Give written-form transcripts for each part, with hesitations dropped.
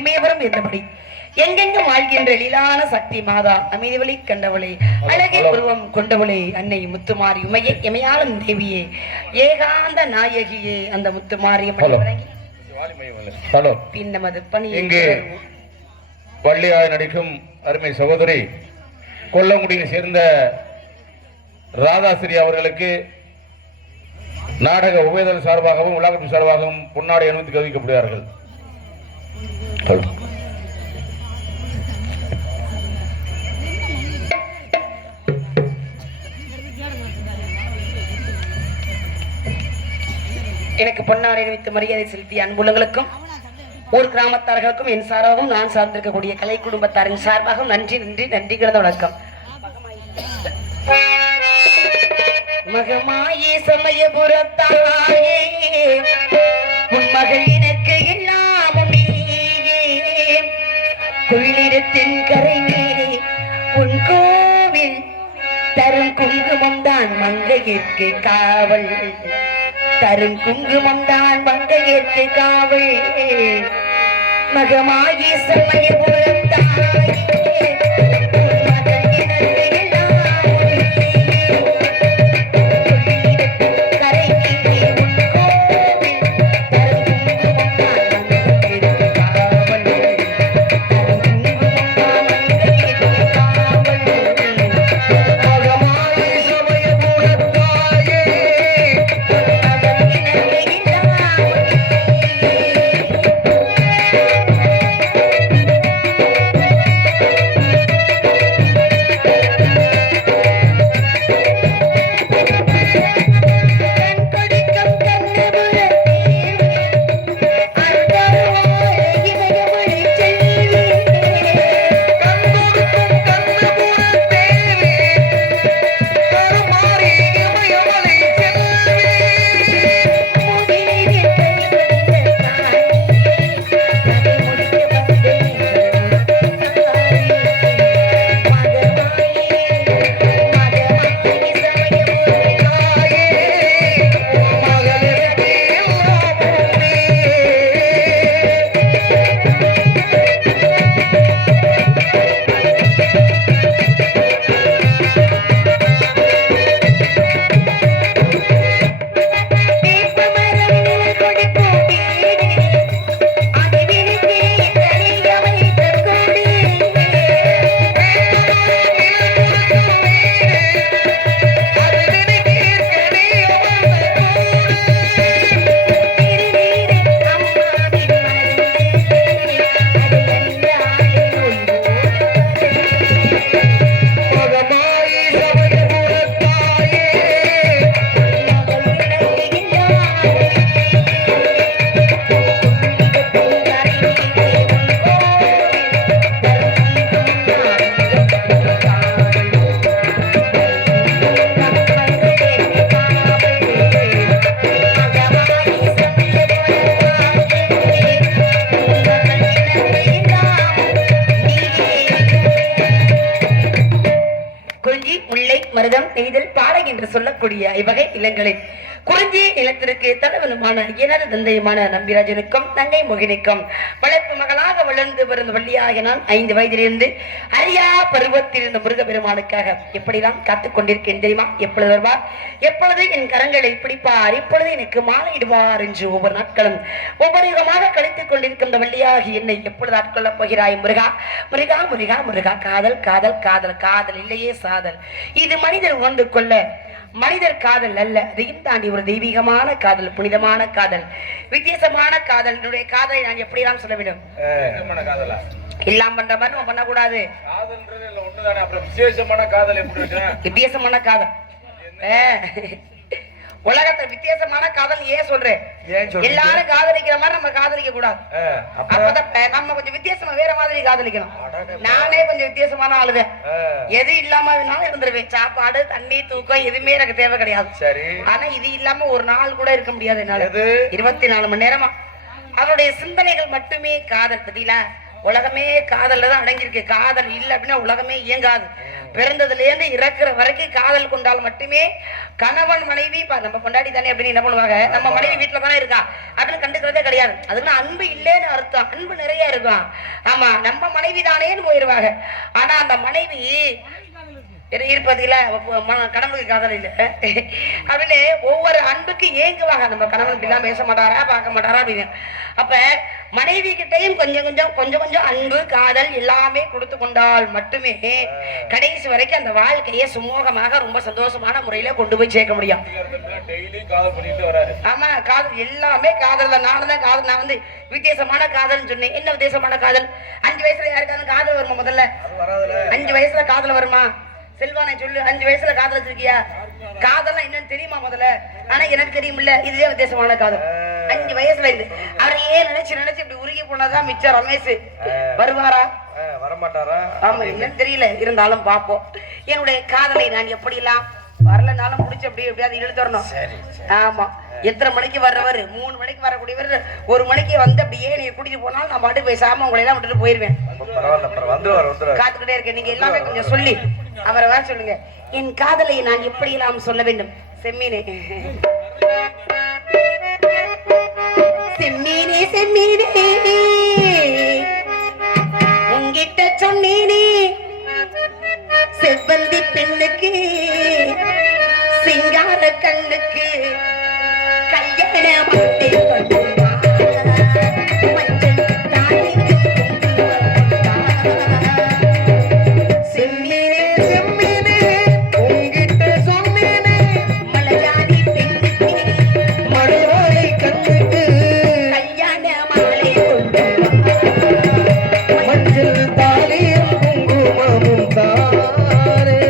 இமயவரம் என்றபடி எங்கெங்கும் வாழ்கின்ற லீலான சக்தி மாதா அமைதிவழி கண்டவளே அழகே உருவம் கொண்டவளே அன்னை முத்துமாரி உமையே இமையாளும் தேவியே ஏகாந்த நாயகியே அந்த முத்துமாரி பின் நமது பணி பள்ளியாய் நடிக்கும் அருமை சகோதரி கொல்லங்குடியை சேர்ந்த ராதாசிரி அவர்களுக்கு நாடக உபயதல் சார்பாகவும் உலகத்து சார்பாகவும் பொன்னாடை அனுமதி கவிக்கப்படுகிறார்கள். எனக்கு பொன்னாடை அணிவித்து மரியாதை செலுத்திய அன்புள்ளங்களுக்கும் ஊர் கிராமத்தார்களுக்கும் என் சார்பாகவும் நான் சார்ந்திருக்கக்கூடிய கலை குடும்பத்தாரின் சார்பாகவும் நன்றி நன்றி நன்றி கிடந்த வணக்கம். மகமாயே சமயபுரத்தாயே உன் மகள் எனக்கு எல்லாமும் நீயே கொள்ளிடத்தின் கரை மேலே உன் கோவில் தரும் குங்குமம் தான் மங்கையிற்கு காவல் தரும் குங்குமம் தான் மங்கையிற்கு காவல் மகமாயே சமயபுரத்தாயே சொல்லக்கூடிய இவ்வகை இளங்களில் குறிஞ்சி நிலத்திற்கு தலைவனுமான எனது தந்தையுமான நம்பிராஜனுக்கும் தங்கை மோகினிக்கும் வளர்ப்பு மகளாக வளர்ந்து வரும் வள்ளியாக நான் 5 வயதிலிருந்து அரியா பருவத்தில் இருந்த முருகப்பெருமானுக்காக எப்படிலாம் காத்துக் கொண்டிருக்கேன் தெரியுமா? எப்பொழுது வருவார், எப்பொழுது என் கரங்களை பிடிப்பார், எப்பொழுது எனக்கு மாலையிடுவார் என்று ஒவ்வொரு நாட்களும் ஒவ்வொரு யுகமாக கழித்துக் கொண்டிருக்கும் இந்த வள்ளியாகி என்னை எப்பொழுது ஆட்கொள்ளப் போகிறாய் முருகா முருகா முருகா முருகா. காதல் காதல் காதல் காதல் இல்லையே சாதல். இது மனிதர் உணர்ந்து கொள்ள மனிதர் காதல் அல்ல, அதையும் தாண்டி ஒரு தெய்வீகமான காதல், புனிதமான காதல், வித்தியாசமான காதல். என்னுடைய காதலை நான் எப்படியெல்லாம் சொல்ல வேண்டும்? எல்லாம் பண்ற மாதிரி நம்ம பண்ணக்கூடாது. வித்தியாசமான காதல் உலகத்தை வித்தியாசமான காதல் ஏன் சொல்றேன்? எல்லாரும் காதலிக்கிற மாதிரி நம்ம காதலிக்க கூடாது. அப்பதான் நம்ம கொஞ்சம் வித்தியாசமா வேற மாதிரி காதலிக்கணும். நானே கொஞ்சம் வித்தியாசமான ஆளுதான். எது இல்லாம இருந்துருவேன். சாப்பாடு தண்ணி தூக்கம் எதுவுமே எனக்கு தேவை கிடையாது. ஆனா இது இல்லாம ஒரு நாள் கூட இருக்க முடியாது என்னால. 24 மணி நேரமா அவருடைய சிந்தனைகள் மட்டுமே காதல். தெரியல உலகமே காதல்ல தான் அடங்கியிருக்கு. காதல் இல்லை அப்படின்னா உலகமே இயங்காது. பிறந்ததுல இருந்து இறக்குற வரைக்கும் காதல் கொண்டால் மட்டுமே கணவன் மனைவி நம்ம கொண்டாடி தானே அப்படின்னு என்ன பண்ணுவாங்க, நம்ம மனைவி வீட்டுல தானே இருக்கா அப்படின்னு கண்டுக்கிறதே கிடையாது. அதுக்கு அன்பு இல்லைன்னு அர்த்தம். அன்பு நிறைய இருக்கும். ஆமா, நம்ம மனைவி தானேன்னு போயிருவாங்க. ஆனா அந்த மனைவி இருப்பதில்ல, கணவனுக்கு காதல் இல்லை அப்படின்னு ஒவ்வொரு அன்புக்கு ஏங்குவாங்க. நம்ம கணவன் இப்படிலாம் பேச மாட்டாரா, பார்க்க மாட்டாரா அப்படின்னு. அப்ப மனைவி கிட்டையும் கொஞ்சம் கொஞ்சம் அன்பு காதல் எல்லாமே கொடுத்து கொண்டால் மட்டுமே கடைசி வரைக்கும் அந்த வாழ்க்கையை சுமூகமாக ரொம்ப சந்தோஷமான முறையில கொண்டு போய் சேர்க்க முடியும். ஆமா, காதல் எல்லாமே காதல் தான். நான் வந்து வித்தியாசமான காதல்னு சொன்னேன். என்ன வித்தியாசமான காதல்? 5 வயசுல யாருக்காவது காதல் வருமா? முதல்ல 5 வயசுல காதல் வருமா? செல்வானை சொல்லு, 5 வயசுல காதல் வச்சிருக்கியா? காதல்லாம் என்னன்னு தெரியுமா முதல்ல? ஆனா எனக்கு தெரியுமில்ல, இதுவே வித்தியாசமான காதல். 5 வயசுல இருந்து அவரையே நினைச்சு இப்படி உருகி போனதான் மிச்சம். ரமேஷ் வருவாரா வரமாட்டாரா? ஆமா, என்னன்னு தெரியல, இருந்தாலும் பாப்போம். என்னுடைய காதலை நான் எப்படிலாம் வரலனாலும் முடிச்சு அப்படியே எப்படியாவது இழுத்துறணும். ஆமா, எத்தனை மணிக்கு வர்றவர்? 3 மணிக்கு வரக்கூடியவர் 1 மணிக்கு வந்து அப்படியே நீங்க கூட்டிட்டு போனாலும் நான் பாட்டு பேசாம உங்களை எல்லாம் விட்டுட்டு போயிருவேன். காத்துக்கிட்டே இருக்கேன். நீங்க எல்லாமே கொஞ்சம் சொல்லி அவரை வர சொல்லுங்க. என் காதலை நான் எப்படி எல்லாம் சொல்ல வேண்டும்? செம்மீனே செம்மீனே செம்மீனே உங்கிட்ட சொன்னீனே, செவ்வந்தி பெண்ணுக்கு சிங்கார கண்ணுக்கு கல்யாண மாட்டே பண்ணுவா, மஞ்சள் தாலி செம்மீனே செம்மீனே உங்கிட்ட சொன்னேனே, மலையாளி பெண்ணுக்கு மலையாளி கண்ணுக்கு கல்யாண மாலை கொண்டு வா, மஞ்சள் தாலியும் குங்குமமும் தாரே.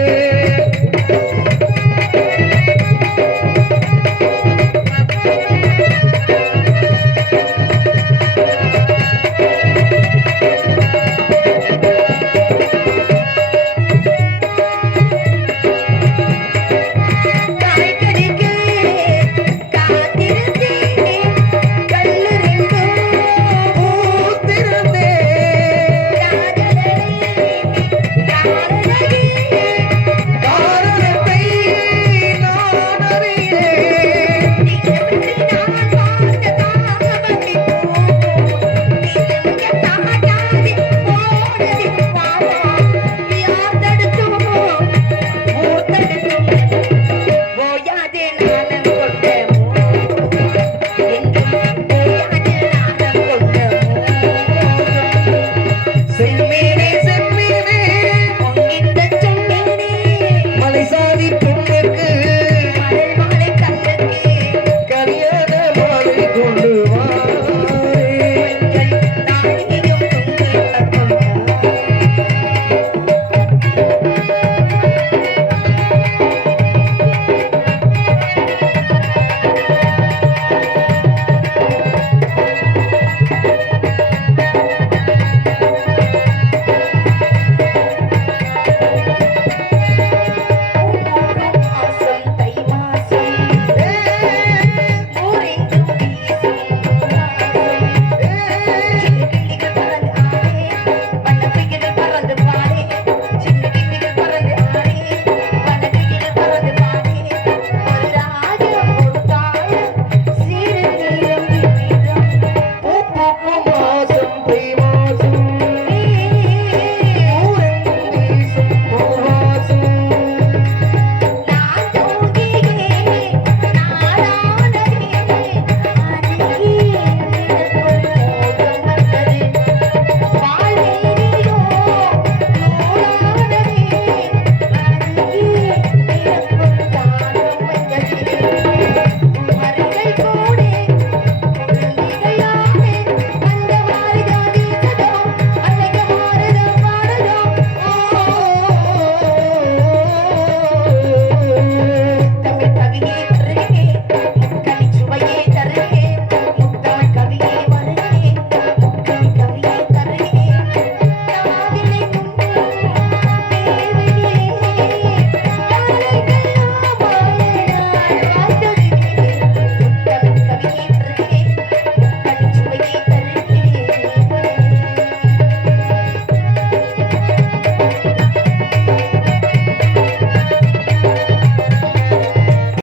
Prima